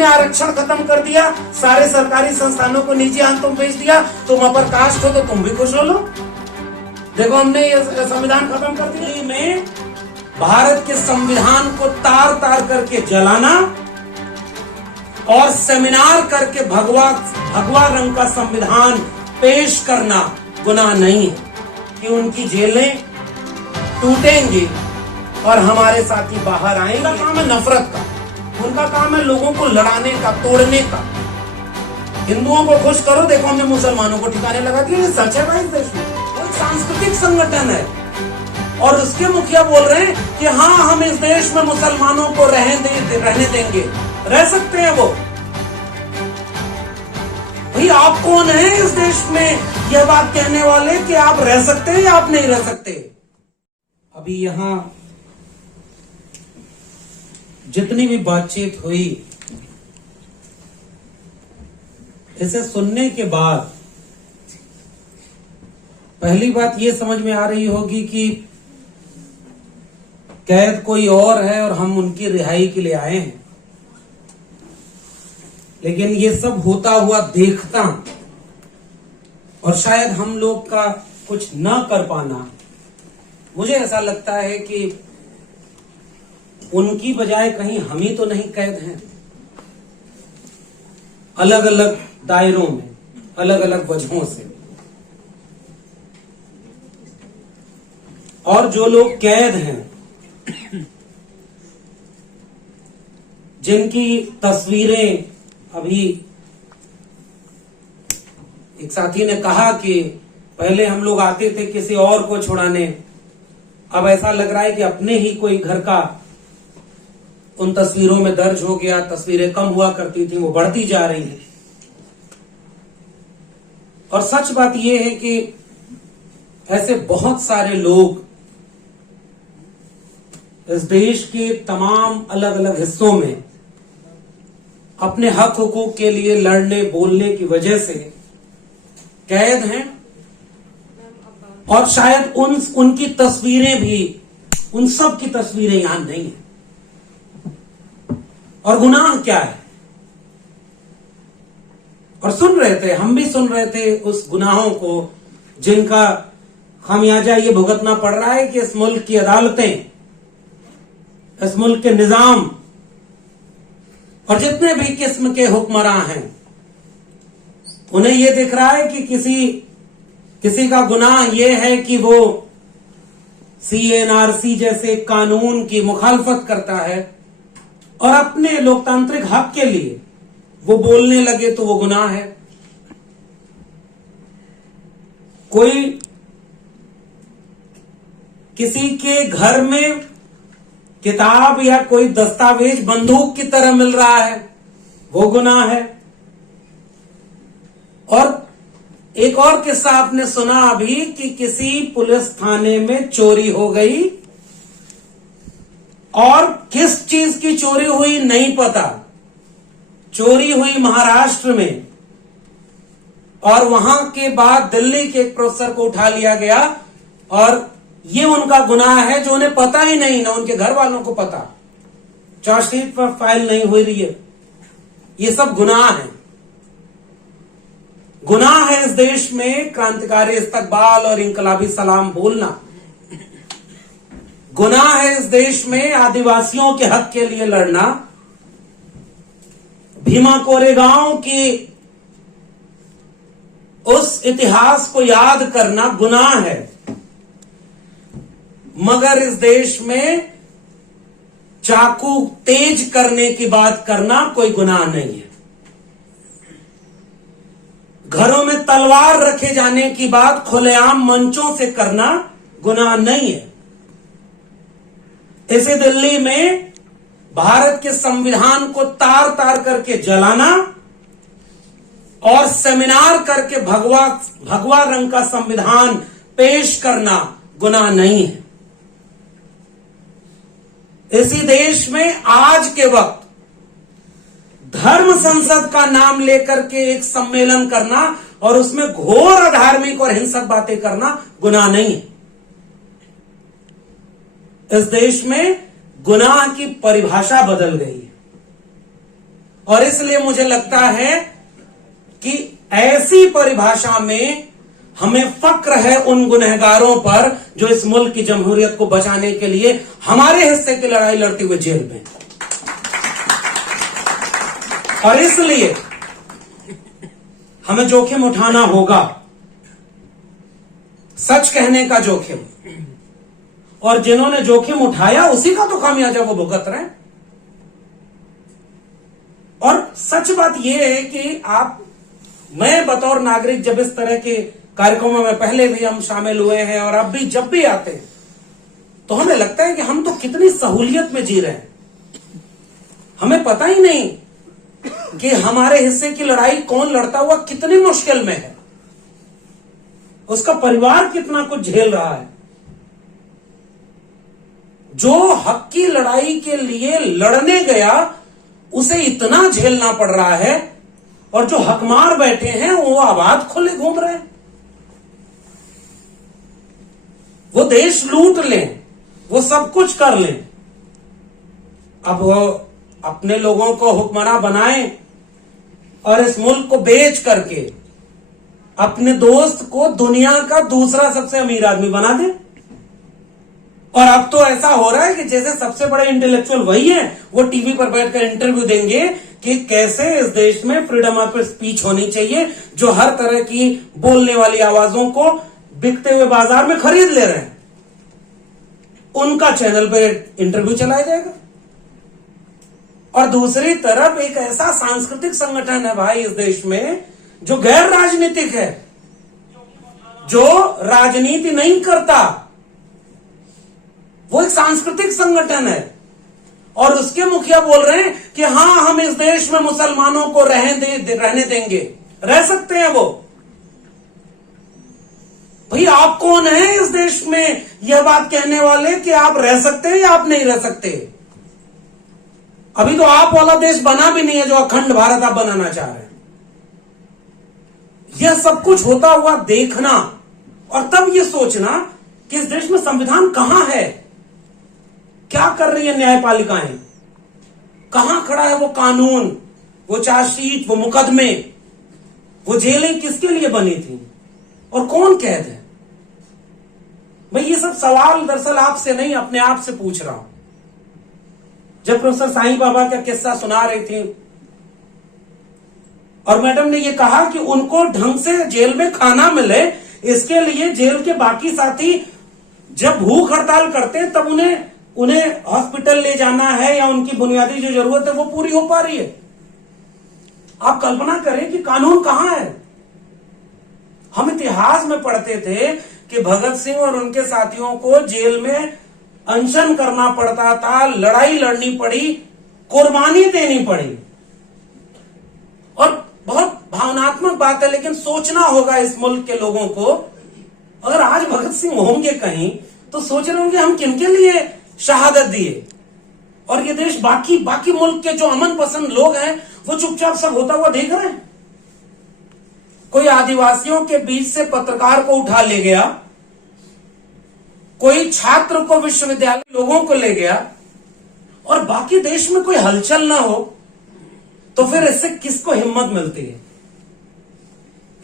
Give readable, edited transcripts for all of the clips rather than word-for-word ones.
हमने आरक्षण खत्म कर दिया, सारे सरकारी संस्थानों को निजी हाथों बेच दिया, तुम अपर कास्ट हो तो तुम भी खुश हो लो। देखो हमने ये संविधान खत्म कर दिया। में भारत के संविधान को तार तार करके जलाना और सेमिनार करके भगवा रंग का संविधान पेश करना गुनाह नहीं है कि उनकी जेलें टूटेंगी और हमारे साथी बाहर आएंगे। उनका काम है नफरत का, उनका काम है लोगों को लड़ाने का, तोड़ने का। हिंदुओं को खुश करो, देखो हमने मुसलमानों को ठिकाने लगा दिया। ये सच है भाई, इस देश में वो एक सांस्कृतिक संगठन है और उसके मुखिया बोल रहे हैं कि हाँ हम इस देश में मुसलमानों को रहने देंगे। रह सकते हैं वो। भाई आप कौन है इस देश में यह बात कहने वाले कि आप रह सकते हैं या आप नहीं रह सकते? अभी यहां जितनी भी बातचीत हुई, इसे सुनने के बाद पहली बात यह समझ में आ रही होगी कि कैद कोई और है और हम उनकी रिहाई के लिए आए हैं। लेकिन ये सब होता हुआ देखता और शायद हम लोग का कुछ न कर पाना, मुझे ऐसा लगता है कि उनकी बजाय कहीं हम ही तो नहीं कैद हैं, अलग अलग दायरों में, अलग अलग वजहों से। और जो लोग कैद हैं, जिनकी तस्वीरें अभी एक साथी ने कहा कि पहले हम लोग आते थे किसी और को छुड़ाने, अब ऐसा लग रहा है कि अपने ही कोई घर का उन तस्वीरों में दर्ज हो गया। तस्वीरें कम हुआ करती थी, वो बढ़ती जा रही हैं। और सच बात यह है कि ऐसे बहुत सारे लोग इस देश के तमाम अलग अलग हिस्सों में अपने हक हुकूक के लिए लड़ने बोलने की वजह से कैद हैं और शायद उनकी तस्वीरें भी, उन सब की तस्वीरें यहां नहीं है। और गुनाह क्या है? और सुन रहे थे, हम भी सुन रहे थे उस गुनाहों को जिनका खामियाजा ये भुगतना पड़ रहा है कि इस मुल्क की अदालतें, इस मुल्क के निजाम और जितने भी किस्म के हुक्मरान हैं, उन्हें यह दिख रहा है कि किसी का गुनाह यह है कि वो CNRC जैसे कानून की मुखालफत करता है और अपने लोकतांत्रिक हक के लिए वो बोलने लगे तो वो गुनाह है। कोई किसी के घर में किताब या कोई दस्तावेज बंदूक की तरह मिल रहा है, वो गुनाह है। और एक और किस्सा आपने सुना अभी कि किसी पुलिस थाने में चोरी हो गई और किस चीज की चोरी हुई नहीं पता। चोरी हुई महाराष्ट्र में और वहां के बाद दिल्ली के एक प्रोफेसर को उठा लिया गया और ये उनका गुनाह है जो उन्हें पता ही नहीं, ना उनके घर वालों को पता, चार्जशीट पर फाइल नहीं हुई रही है। ये सब गुनाह है। गुनाह है इस देश में क्रांतिकारी इस्तकबाल और इंकलाबी सलाम बोलना। गुनाह है इस देश में आदिवासियों के हक के लिए लड़ना। भीमा कोरेगांव की उस इतिहास को याद करना गुनाह है। मगर इस देश में चाकू तेज करने की बात करना कोई गुनाह नहीं है। घरों में तलवार रखे जाने की बात खुलेआम मंचों से करना गुनाह नहीं है। इसे दिल्ली में भारत के संविधान को तार तार करके जलाना और सेमिनार करके भगवा रंग का संविधान पेश करना गुनाह नहीं है। इसी देश में आज के वक्त धर्म संसद का नाम लेकर के एक सम्मेलन करना और उसमें घोर अधार्मिक और हिंसक बातें करना गुनाह नहीं है। इस देश में गुनाह की परिभाषा बदल गई है और इसलिए मुझे लगता है कि ऐसी परिभाषा में हमें फक्र है उन गुनहगारों पर जो इस मुल्क की जमहूरियत को बचाने के लिए हमारे हिस्से की लड़ाई लड़ते हुए जेल में। और इसलिए हमें जोखिम उठाना होगा, सच कहने का जोखिम, और जिन्होंने जोखिम उठाया उसी का तो खामियाजा वो भुगत रहे हैं। और सच बात यह है कि मैं बतौर नागरिक जब इस तरह के कार्यक्रमों में पहले भी हम शामिल हुए हैं और अब भी जब भी आते हैं तो हमें लगता है कि हम तो कितनी सहूलियत में जी रहे हैं। हमें पता ही नहीं कि हमारे हिस्से की लड़ाई कौन लड़ता हुआ कितनी मुश्किल में है, उसका परिवार कितना कुछ झेल रहा है। जो हक की लड़ाई के लिए लड़ने गया उसे इतना झेलना पड़ रहा है, और जो हकमार बैठे हैं वो आबाद खुले घूम रहे हैं। वो देश लूट लें, वो सब कुछ कर लें, अब वो अपने लोगों को हुक्मरान बनाएं और इस मुल्क को बेच करके अपने दोस्त को दुनिया का दूसरा सबसे अमीर आदमी बना दे। और अब तो ऐसा हो रहा है कि जैसे सबसे बड़े इंटेलेक्चुअल वही है, वो टीवी पर बैठकर इंटरव्यू देंगे कि कैसे इस देश में फ्रीडम ऑफ स्पीच होनी चाहिए, जो हर तरह की बोलने वाली आवाजों को बिकते हुए बाजार में खरीद ले रहे हैं। उनका चैनल पे इंटरव्यू चलाया जाएगा। और दूसरी तरफ एक ऐसा सांस्कृतिक संगठन है भाई इस देश में जो गैर राजनीतिक है, जो राजनीति नहीं करता, वो एक सांस्कृतिक संगठन है, और उसके मुखिया बोल रहे हैं कि हां हम इस देश में मुसलमानों को रहने देंगे। रह सकते हैं वो? भाई आप कौन है इस देश में यह बात कहने वाले कि आप रह सकते हैं या आप नहीं रह सकते? अभी तो आप वाला देश बना भी नहीं है जो अखंड भारत आप बनाना चाह रहे हैं। यह सब कुछ होता हुआ देखना और तब यह सोचना कि इस देश में संविधान कहां है, क्या कर रही है न्यायपालिकाएं, कहां खड़ा है वो कानून, वो चार्जशीट, वो मुकदमे, वो जेलें किसके लिए बनी थी और कौन कैद है। भाई ये सब सवाल दरअसल आपसे नहीं अपने आप से पूछ रहा हूं। जब प्रोफेसर साईं बाबा का किस्सा सुना रही थी और मैडम ने ये कहा कि उनको ढंग से जेल में खाना मिले, इसके लिए जेल के बाकी साथी जब भूख हड़ताल करते हैं तब उन्हें हॉस्पिटल ले जाना है या उनकी बुनियादी जो जरूरत है वो पूरी हो पा रही है। आप कल्पना करें कि कानून कहां है। हम इतिहास में पढ़ते थे कि भगत सिंह और उनके साथियों को जेल में अनशन करना पड़ता था, लड़ाई लड़नी पड़ी, कुर्बानी देनी पड़ी। और बहुत भावनात्मक बात है, लेकिन सोचना होगा इस मुल्क के लोगों को, अगर आज भगत सिंह होंगे कहीं तो सोच रहे होंगे हम किनके लिए शहादत दिए, और ये देश बाकी मुल्क के जो अमन पसंद लोग हैं वो चुपचाप सब होता हुआ देख रहे हैं। कोई आदिवासियों के बीच से पत्रकार को उठा ले गया, कोई छात्र को विश्वविद्यालय लोगों को ले गया, और बाकी देश में कोई हलचल ना हो, तो फिर इससे किसको हिम्मत मिलती है?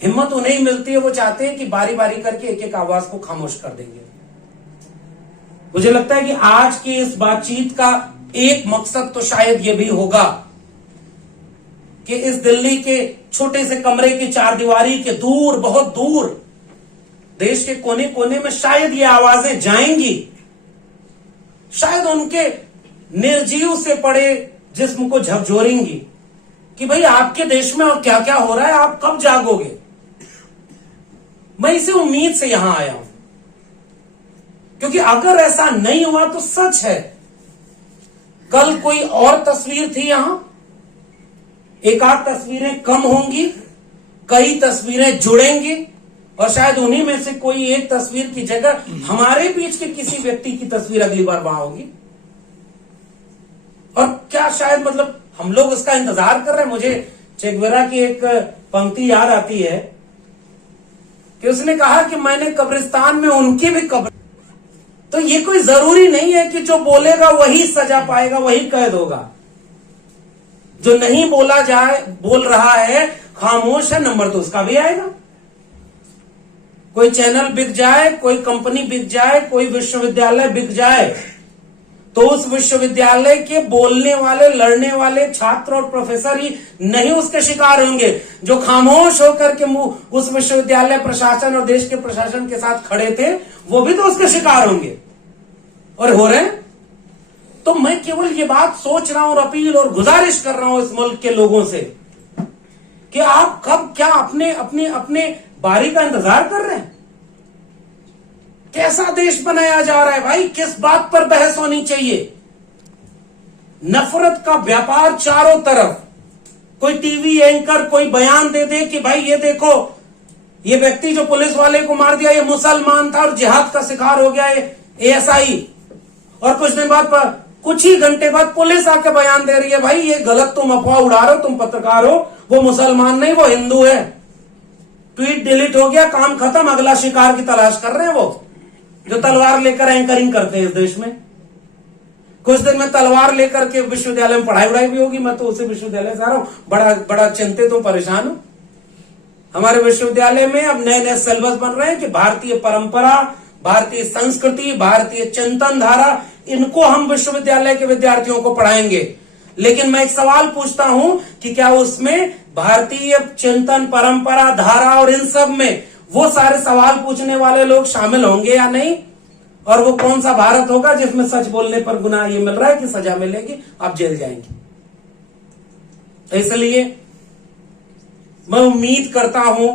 हिम्मत उन्हें ही मिलती है, वो चाहते हैं कि बारी बारी करके एक एक आवाज को खामोश कर देंगे। मुझे लगता है कि आज की इस बातचीत का एक मकसद तो शायद ये भी होगा कि इस दिल्ली के छोटे से कमरे की चारदीवारी के दूर, बहुत दूर देश के कोने कोने में शायद ये आवाजें जाएंगी, शायद उनके निर्जीव से पड़े जिस्म को झकझोरेंगी कि भाई आपके देश में और क्या क्या हो रहा है, आप कब जागोगे। मैं इसे उम्मीद से यहां आया हूं, क्योंकि अगर ऐसा नहीं हुआ तो सच है कल कोई और तस्वीर थी यहां, एक आध तस्वीरें कम होंगी, कई तस्वीरें जुड़ेंगी, और शायद उन्हीं में से कोई एक तस्वीर की जगह हमारे बीच के किसी व्यक्ति की तस्वीर अगली बार वहां होगी। और क्या शायद मतलब हम लोग इसका इंतजार कर रहे हैं। मुझे चेगवेरा की एक पंक्ति याद आती है कि उसने कहा कि मैंने कब्रिस्तान में उनकी भी कब्र। तो ये कोई जरूरी नहीं है कि जो बोलेगा वही सजा पाएगा, वही कैद होगा। जो नहीं बोल रहा है, खामोश है, नंबर तो उसका भी आएगा। कोई चैनल बिक जाए, कोई कंपनी बिक जाए, कोई विश्वविद्यालय बिक जाए, तो उस विश्वविद्यालय के बोलने वाले, लड़ने वाले छात्र और प्रोफेसर ही नहीं उसके शिकार होंगे। जो खामोश होकर के उस विश्वविद्यालय प्रशासन और देश के प्रशासन के साथ खड़े थे, वो भी तो उसके शिकार होंगे और हो रहे हैं। तो मैं केवल ये बात सोच रहा हूं और अपील और गुजारिश कर रहा हूं इस मुल्क के लोगों से कि आप कब क्या अपने बारी का इंतजार कर रहे हैं? कैसा देश बनाया जा रहा है भाई? किस बात पर बहस होनी चाहिए? नफरत का व्यापार चारों तरफ। कोई टीवी एंकर कोई बयान दे दे कि भाई ये देखो, ये व्यक्ति जो पुलिस वाले को मार दिया, ये मुसलमान था और जिहाद का शिकार हो गया, ये ASI। और कुछ दिन बाद, कुछ ही घंटे बाद पुलिस आके बयान दे रही है, भाई ये गलत, तुम अफवाह उड़ा रहे हो, तुम पत्रकार हो, वो मुसलमान नहीं, वो हिंदू है। ट्वीट डिलीट हो गया, काम खत्म, अगला शिकार की तलाश कर रहे हैं वो जो तलवार लेकर एंकरिंग करते हैं इस देश में। कुछ दिन में तलवार लेकर के विश्वविद्यालय में पढ़ाई उड़ाई भी होगी। मैं तो उसी विश्वविद्यालय से आ रहा हूं, बड़ा चिंतित हूं, परेशान हूं। हमारे विश्वविद्यालय में अब नए नए सिलेबस बन रहे हैं कि भारतीय परंपरा, भारतीय संस्कृति, भारतीय चिंतन धारा, इनको हम विश्वविद्यालय के विद्यार्थियों को पढ़ाएंगे। लेकिन मैं एक सवाल पूछता हूं कि क्या उसमें भारतीय चिंतन, परंपरा, धारा और इन सब में वो सारे सवाल पूछने वाले लोग शामिल होंगे या नहीं? और वो कौन सा भारत होगा जिसमें सच बोलने पर गुनाह ये मिल रहा है कि सजा मिलेगी, आप जेल जाएंगे? तो इसलिए मैं उम्मीद करता हूं,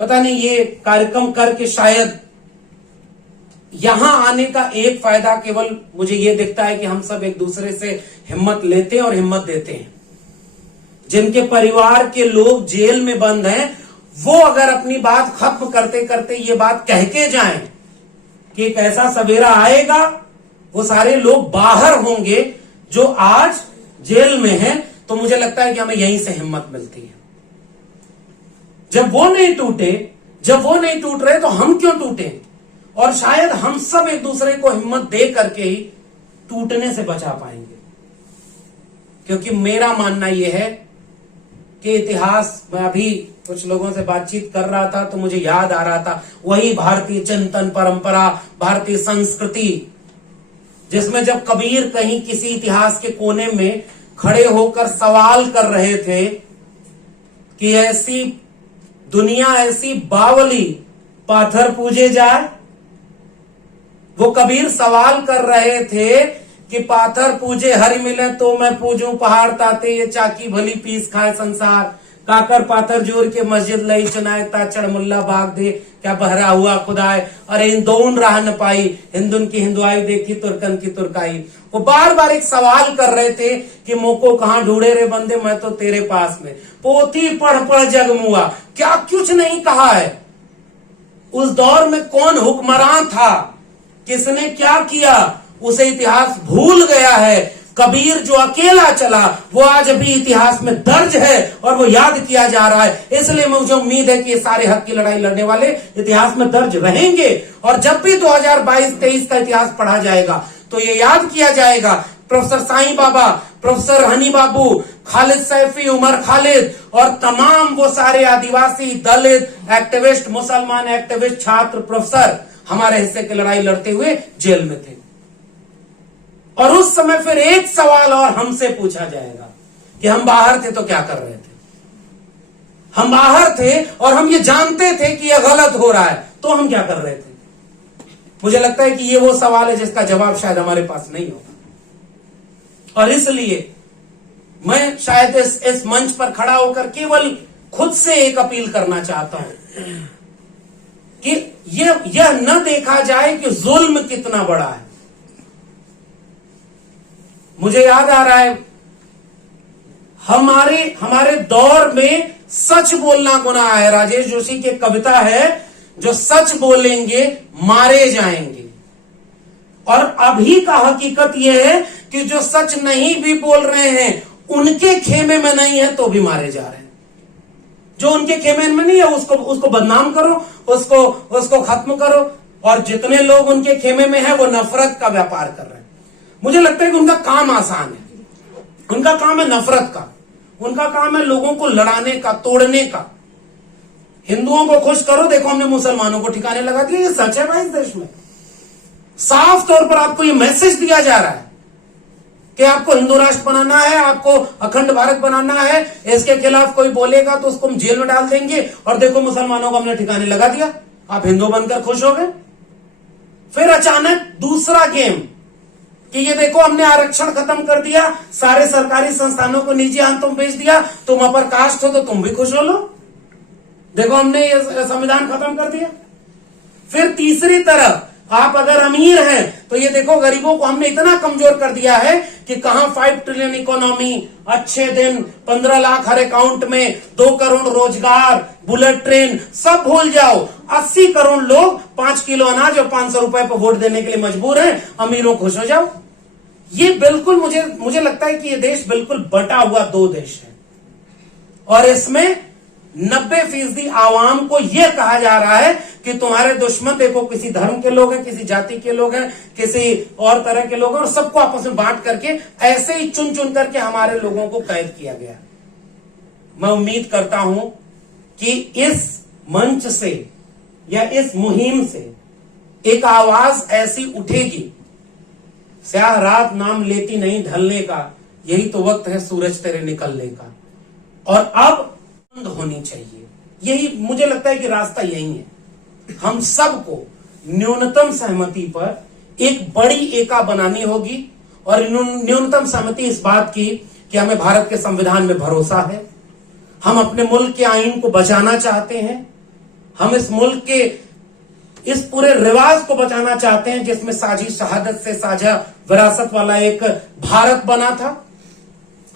पता नहीं ये कार्यक्रम करके शायद यहां आने का एक फायदा केवल मुझे ये दिखता है कि हम सब एक दूसरे से हिम्मत लेते हैं और हिम्मत देते हैं। जिनके परिवार के लोग जेल में बंद हैं, वो अगर अपनी बात खत्म करते करते ये बात कह के जाएं कि एक ऐसा सवेरा आएगा, वो सारे लोग बाहर होंगे जो आज जेल में हैं, तो मुझे लगता है कि हमें यहीं से हिम्मत मिलती है। जब वो नहीं टूट रहे तो हम क्यों टूटे? और शायद हम सब एक दूसरे को हिम्मत दे करके ही टूटने से बचा पाएंगे। क्योंकि मेरा मानना यह है कि इतिहास, मैं अभी कुछ लोगों से बातचीत कर रहा था तो मुझे याद आ रहा था वही भारतीय चिंतन, परंपरा, भारतीय संस्कृति, जिसमें जब कबीर कहीं किसी इतिहास के कोने में खड़े होकर सवाल कर रहे थे कि ऐसी दुनिया, ऐसी बावली पाथर पूजे जाए। वो कबीर सवाल कर रहे थे कि पाथर पूजे हरि मिले तो मैं पूजूं पहाड़ ताते, ये चाकी भली पीस खाए संसार, काकर पाथर जोर के मस्जिद लई चुनाए, ता चढ़ मुल्ला बाग दे क्या बहरा हुआ खुदाए, अरे इन दोन राह न पाई, हिंदुन की हिंदुआई देखी तुर्कन की तुर्काई। वो बार बार एक सवाल कर रहे थे कि मोको कहां ढूंढे रे बंदे, मैं तो तेरे पास में, पोथी पढ़ पढ़ जग मुआ। क्या कुछ नहीं कहा है? उस दौर में कौन हुक्मरान था, किसने क्या किया, उसे इतिहास भूल गया है। कबीर जो अकेला चला वो आज अभी इतिहास में दर्ज है और वो याद किया जा रहा है। इसलिए मुझे उम्मीद है कि ये सारे हक की लड़ाई लड़ने वाले इतिहास में दर्ज रहेंगे और जब भी 2022-23 का इतिहास पढ़ा जाएगा तो ये याद किया जाएगा, प्रोफेसर साईं बाबा, प्रोफेसर हनी बाबू, खालिद सैफी, उमर खालिद और तमाम वो सारे आदिवासी, दलित एक्टिविस्ट, मुसलमान एक्टिविस्ट, छात्र, प्रोफेसर हमारे हिस्से की लड़ाई लड़ते हुए जेल में थे। और उस समय फिर एक सवाल और हमसे पूछा जाएगा कि हम बाहर थे तो क्या कर रहे थे? हम बाहर थे और हम ये जानते थे कि यह गलत हो रहा है, तो हम क्या कर रहे थे? मुझे लगता है कि ये वो सवाल है जिसका जवाब शायद हमारे पास नहीं होगा। और इसलिए मैं शायद इस मंच पर खड़ा होकर केवल खुद से एक अपील करना चाहता हूं कि यह न देखा जाए कि जुल्म कितना बड़ा है। मुझे याद आ रहा है हमारे दौर में सच बोलना गुनाह है। राजेश जोशी की कविता है, जो सच बोलेंगे मारे जाएंगे। और अभी का हकीकत यह है कि जो सच नहीं भी बोल रहे हैं उनके खेमे में नहीं है तो भी मारे जा रहे हैं। जो उनके खेमे में नहीं है उसको बदनाम करो, उसको खत्म करो। और जितने लोग उनके खेमे में है वो नफरत का व्यापार कर रहे हैं। मुझे लगता है कि उनका काम आसान है, उनका काम है नफरत का, उनका काम है लोगों को लड़ाने का, तोड़ने का। हिंदुओं को खुश करो, देखो हमने मुसलमानों को ठिकाने लगा दिया। ये सच है भाई, इस देश में साफ तौर पर आपको ये मैसेज दिया जा रहा है कि आपको हिंदू राष्ट्र बनाना है, आपको अखंड भारत बनाना है, इसके खिलाफ कोई बोलेगा तो उसको हम जेल में डाल देंगे। और देखो मुसलमानों को हमने ठिकाने लगा दिया, आप हिंदू बनकर खुश हो गए। फिर अचानक दूसरा गेम कि ये देखो हमने आरक्षण खत्म कर दिया, सारे सरकारी संस्थानों को निजी हाथों में बेच दिया, तुम अपर कास्ट हो तो तुम भी खुश हो लो, देखो हमने ये संविधान खत्म कर दिया। फिर तीसरी तरफ आप अगर अमीर हैं तो ये देखो गरीबों को हमने इतना कमजोर कर दिया है कि कहां 5 ट्रिलियन इकोनॉमी, अच्छे दिन, 15 लाख हर अकाउंट में, 2 करोड़ रोजगार, बुलेट ट्रेन, सब भूल जाओ। 80 करोड़ लोग 5 किलो अनाज और 500 रुपए पर वोट देने के लिए मजबूर हैं, अमीरों खुश हो जाओ। ये बिल्कुल मुझे लगता है कि ये देश बिल्कुल बटा हुआ 2 देश है और इसमें 90% आवाम को यह कहा जा रहा है कि तुम्हारे दुश्मन देखो किसी धर्म के लोग हैं, किसी जाति के लोग हैं, किसी और तरह के लोग हैं, और सबको आपस में बांट करके ऐसे ही चुन चुन करके हमारे लोगों को कैद किया गया। मैं उम्मीद करता हूं कि इस मंच से या इस मुहिम से एक आवाज ऐसी उठेगी, स्याह रात नाम लेती नहीं ढलने का, यही तो वक्त है सूरज तेरे निकलने का, और अब बंद होनी चाहिए। यही मुझे लगता है कि रास्ता यही है। हम सबको न्यूनतम सहमति पर एक बड़ी एका बनानी होगी और न्यूनतम सहमति इस बात की कि हमें भारत के संविधान में भरोसा है, हम अपने मुल्क के आईन को बचाना चाहते हैं, हम इस मुल्क के इस पूरे रिवाज को बचाना चाहते हैं जिसमें साझी शहादत से साझा विरासत वाला एक भारत बना था।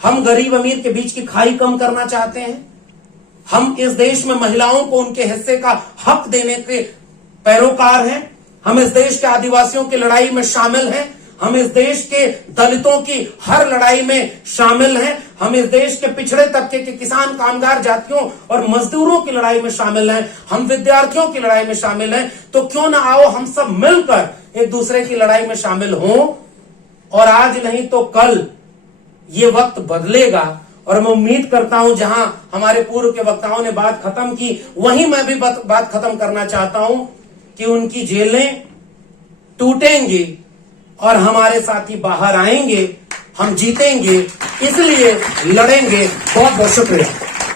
हम गरीब अमीर के बीच की खाई कम करना चाहते हैं। हम इस देश में महिलाओं को उनके हिस्से का हक देने के पैरोकार हैं। हम इस देश के आदिवासियों की लड़ाई में शामिल हैं। हम इस देश के दलितों की हर लड़ाई में शामिल हैं। हम इस देश के पिछड़े तबके के किसान, कामगार जातियों और मजदूरों की लड़ाई में शामिल हैं। हम विद्यार्थियों की लड़ाई में शामिल हैं। तो क्यों ना आओ हम सब मिलकर एक दूसरे की लड़ाई में शामिल हों, और आज नहीं तो कल ये वक्त बदलेगा। और मैं उम्मीद करता हूं जहां हमारे पूर्व के वक्ताओं ने बात खत्म की, वहीं मैं भी बात खत्म करना चाहता हूं कि उनकी जेलें टूटेंगी और हमारे साथी बाहर आएंगे, हम जीतेंगे, इसलिए लड़ेंगे। बहुत बहुत शुक्रिया।